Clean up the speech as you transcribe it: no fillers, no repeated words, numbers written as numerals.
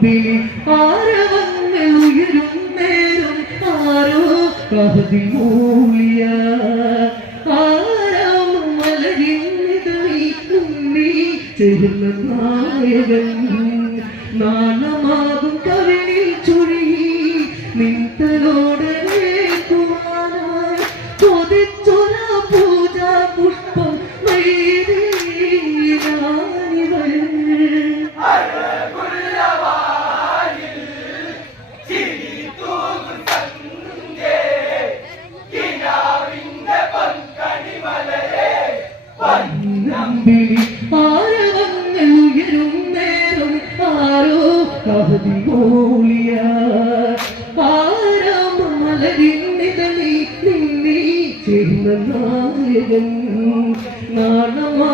ആരവങ്ങൾ ഉയരും നേരം ആരോ കഹതി മൂളിയ ആരാം മലരിന്നിതളി ഉണ്ണി ചേർന്ന നായകൻ നാണമാകും കവിളിൽ ചുഴി നിന്തലോടനെ കുമാരായി ചോദിച്ചൊര പൂജാ പുഷ്പം വൈദിയാനിവൾ ആരവങ്ങൾ ഉയരും നേരം ആരോ കഹതി മൂളിയ ആരാം മലരിന്നിതളി നിന്നി ചേർന്ന നായകൻ നാണമാ